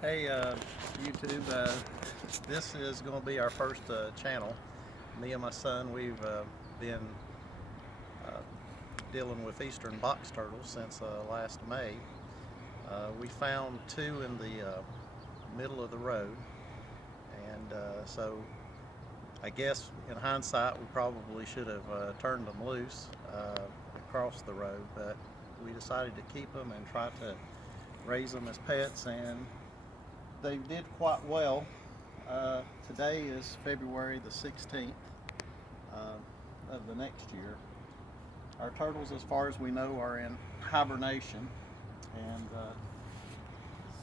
Hey, YouTube, this is going to be our first channel. Me and my son, we've been uh, dealing with eastern box turtles since last May. We found two in the middle of the road, and so I guess in hindsight we probably should have turned them loose across the road, but we decided to keep them and try to raise them as pets, and they did quite well. Today is February the 16th of the next year. Our turtles, as far as we know, are in hibernation, and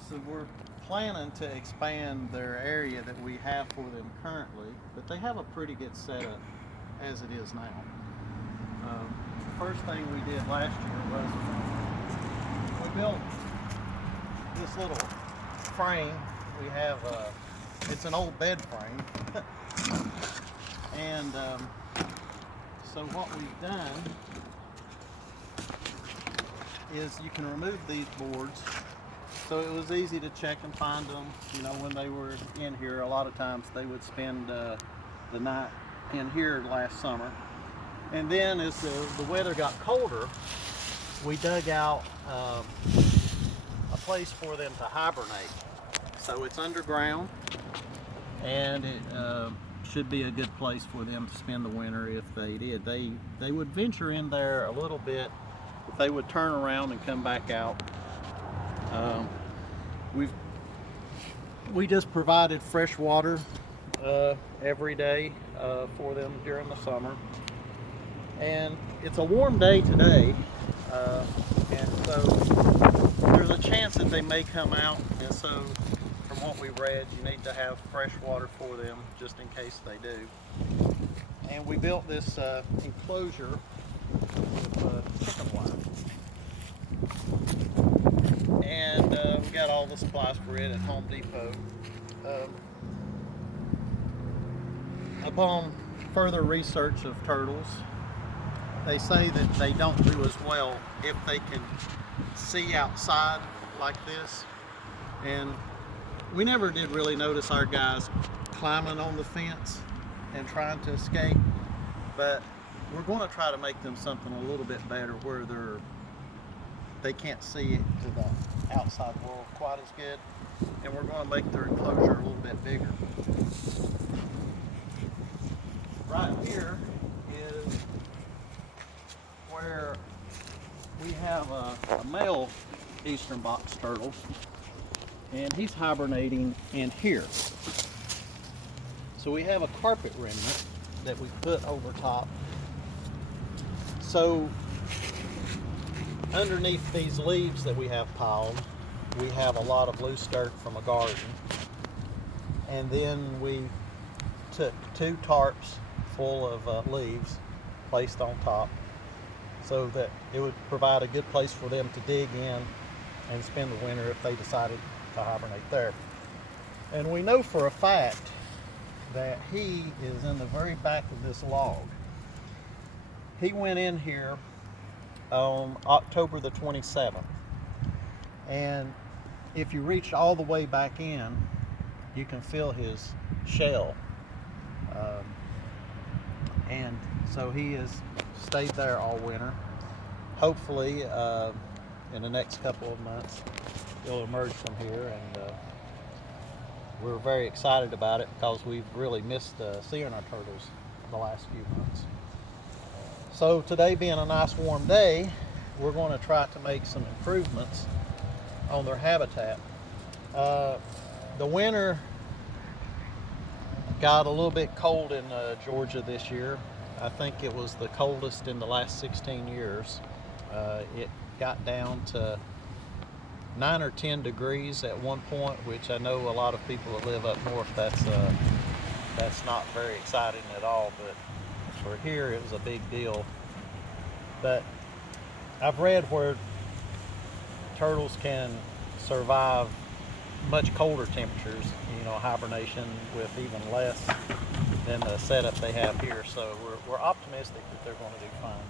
so we're planning to expand their area that we have for them currently, but they have a pretty good setup as it is now. The first thing we did last year was we built this little frame. We have it's an old bed frame, and so what we've done is you can remove these boards, so it was easy to check and find them. You know, when they were in here, a lot of times they would spend the night in here last summer, and then as the weather got colder, we dug out a place for them to hibernate. So it's underground, and it should be a good place for them to spend the winter if they did. They would venture in there a little bit, but they would turn around and come back out. We just provided fresh water every day for them during the summer, and it's a warm day today, and so there's a chance that they may come out, and so from what we read, you need to have fresh water for them just in case they do. And we built this enclosure with chicken wire, and we got all the supplies for it at Home Depot. Upon further research of turtles, they say that they don't do as well if they can see outside like this, and we never did really notice our guys climbing on the fence and trying to escape, but we're going to try to make them something a little bit better where they can't see to the outside world quite as good, and we're going to make their enclosure a little bit bigger. Right here is where we have a male eastern box turtle, and he's hibernating in here. So we have a carpet remnant that we put over top. So underneath these leaves that we have piled, we have a lot of loose dirt from a garden. And then we took 2 tarps full of leaves placed on top so that it would provide a good place for them to dig in and spend the winter if they decided to hibernate there. And we know for a fact that he is in the very back of this log. He went in here on October the 27th, and if you reach all the way back in, you can feel his shell, and so he has stayed there all winter. Hopefully in the next couple of months he'll emerge from here, and we're very excited about it because we've really missed seeing our turtles the last few months. So today being a nice warm day, we're going to try to make some improvements on their habitat. The winter got a little bit cold in Georgia this year. I think it was the coldest in the last 16 years. It got down to 9 or 10 degrees at one point, which I know a lot of people that live up north, that's not very exciting at all, but for here it was a big deal. But I've read where turtles can survive much colder temperatures, you know, hibernation with even less than the setup they have here, so we're optimistic that they're going to do fine.